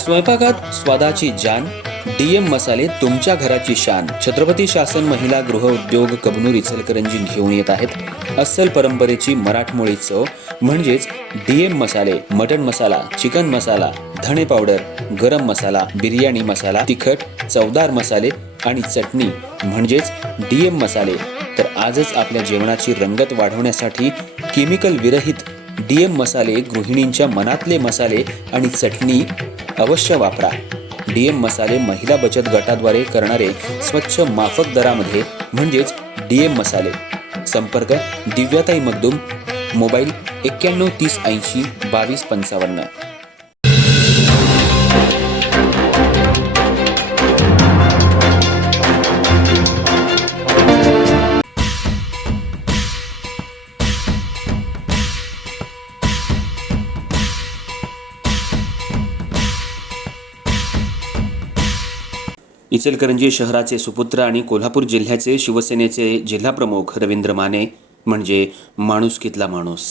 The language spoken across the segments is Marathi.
स्वयंपाकात स्वादाची जान, डीएम मसाले तुमच्या घराची शान. छत्रपती शासन महिला गृह उद्योग कबनूर इचलकरंजी घेऊन येत आहेत अस्सल परंपरेची मराठमोळी चव म्हणजेच डीएम मसाले. मटन मसाला, चिकन मसाला, धणे पावडर, गरम मसाला, बिर्याणी मसाला, तिखट चवदार मसाले आणि चटणी म्हणजेच डीएम मसाले. तर आजच आपल्या जेवणाची रंगत वाढवण्यासाठी केमिकल विरहित डीएम मसाले, गृहिणींच्या मनातले मसाले आणि चटणी अवश्य वापरा. डीएम मसाले महिला बचत गटाद्वारे करणारे स्वच्छ माफक दरामध्ये म्हणजेच डीएम मसाले. संपर्क दिव्याताई मगदूम, मोबाईल 91 30 80 22 55. इचलकरंजी शहराचे सुपुत्र आणि कोल्हापूर जिल्ह्याचे शिवसेनेचे जिल्हाप्रमुख रवींद्र माने म्हणजे माणुसकीतला माणूस.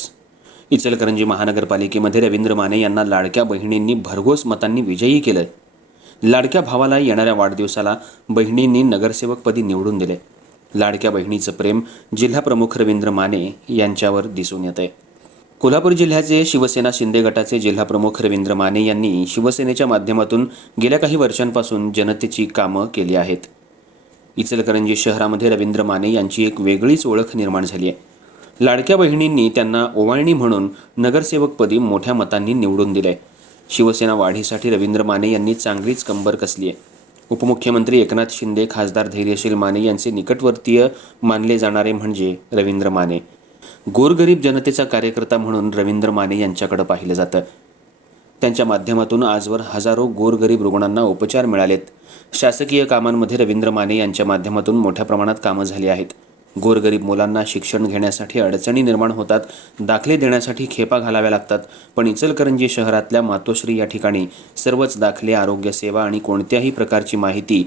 इचलकरंजी महानगरपालिकेमध्ये रवींद्र माने यांना लाडक्या बहिणींनी भरघोस मतांनी विजयी केलं. लाडक्या भावाला येणाऱ्या वाढदिवसाला बहिणींनी नगरसेवकपदी निवडून दिले. लाडक्या बहिणीचं प्रेम जिल्हाप्रमुख रवींद्र माने यांच्यावर दिसून येतंय. कोल्हापूर जिल्ह्याचे शिवसेना शिंदे गटाचे जिल्हाप्रमुख रवींद्र माने यांनी शिवसेनेच्या माध्यमातून गेल्या काही वर्षांपासून जनतेची कामं केली आहेत. इचलकरंजी शहरामध्ये रवींद्र माने यांची एक वेगळीच ओळख निर्माण झाली आहे. लाडक्या बहिणींनी त्यांना ओवाळणी म्हणून नगरसेवकपदी मोठ्या मतांनी निवडून दिले. शिवसेना वाढीसाठी रवींद्र माने यांनी चांगलीच कंबर कसली आहे. उपमुख्यमंत्री एकनाथ शिंदे, खासदार धैर्यशील माने यांचे निकटवर्तीय मानले जाणारे म्हणजे रवींद्र माने. गोरगरीब जनतेचा कार्यकर्ता म्हणून रवींद्र माने यांच्याकडे पाहिलं जातं. त्यांच्या माध्यमातून आजवर हजारो गोरगरीब रुग्णांना उपचार मिळालेत. शासकीय कामांमध्ये रवींद्र माने यांच्या माध्यमातून मोठ्या प्रमाणात कामं झाली आहेत. गोरगरीब मुलांना शिक्षण घेण्यासाठी अडचणी निर्माण होतात, दाखले देण्यासाठी खेपा घालाव्या लागतात. पण इचलकरंजी शहरातल्या मातोश्री या ठिकाणी सर्वच दाखले, आरोग्य सेवा आणि कोणत्याही प्रकारची माहिती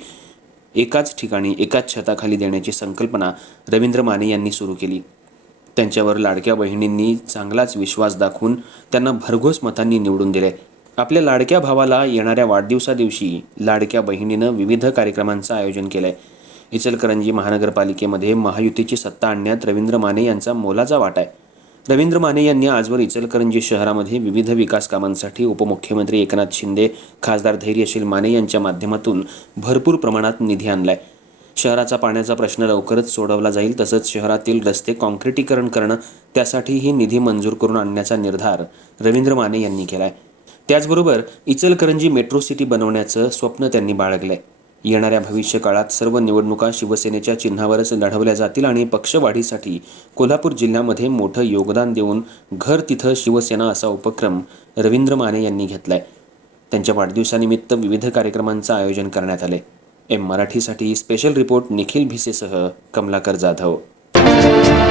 एकाच ठिकाणी एकाच छताखाली देण्याची संकल्पना रवींद्र माने यांनी सुरू केली. त्यांच्यावर लाडक्या बहिणींनी चांगलाच विश्वास दाखवून त्यांना भरघोस मतांनी निवडून दिले. आपल्या लाडक्या भावाला येणाऱ्या वाढदिवसादिवशी लाडक्या बहिणीनं विविध कार्यक्रमांचं आयोजन केलंय. इचलकरंजी महानगरपालिकेमध्ये महायुतीची सत्ता आणण्यात रवींद्र माने यांचा मोलाचा वाटा आहे. रवींद्र माने यांनी आजवर इचलकरंजी शहरामध्ये विविध विकास कामांसाठी उपमुख्यमंत्री एकनाथ शिंदे, खासदार धैर्यशील माने यांच्या माध्यमातून भरपूर प्रमाणात निधी आणलाय. शहराचा पाण्याचा प्रश्न लवकरच सोडवला जाईल. तसंच शहरातील रस्ते काँक्रिटीकरण करणं, त्यासाठीही निधी मंजूर करून आणण्याचा निर्धार रवींद्र माने यांनी केलाय. त्याचबरोबर इचलकरंजी मेट्रो सिटी बनवण्याचं स्वप्न त्यांनी बाळगलंय. येणाऱ्या भविष्य काळात सर्व निवडणुका शिवसेनेच्या चिन्हावरच लढवल्या जातील आणि पक्षवाढीसाठी कोल्हापूर जिल्ह्यामध्ये मोठं योगदान देऊन घर तिथं शिवसेना असा उपक्रम रवींद्र माने यांनी घेतलाय. त्यांच्या वाढदिवसानिमित्त विविध कार्यक्रमांचं आयोजन करण्यात आले. मराठीसाठी स्पेशल रिपोर्ट निखिल भिसेसह कमलाकर जाधव.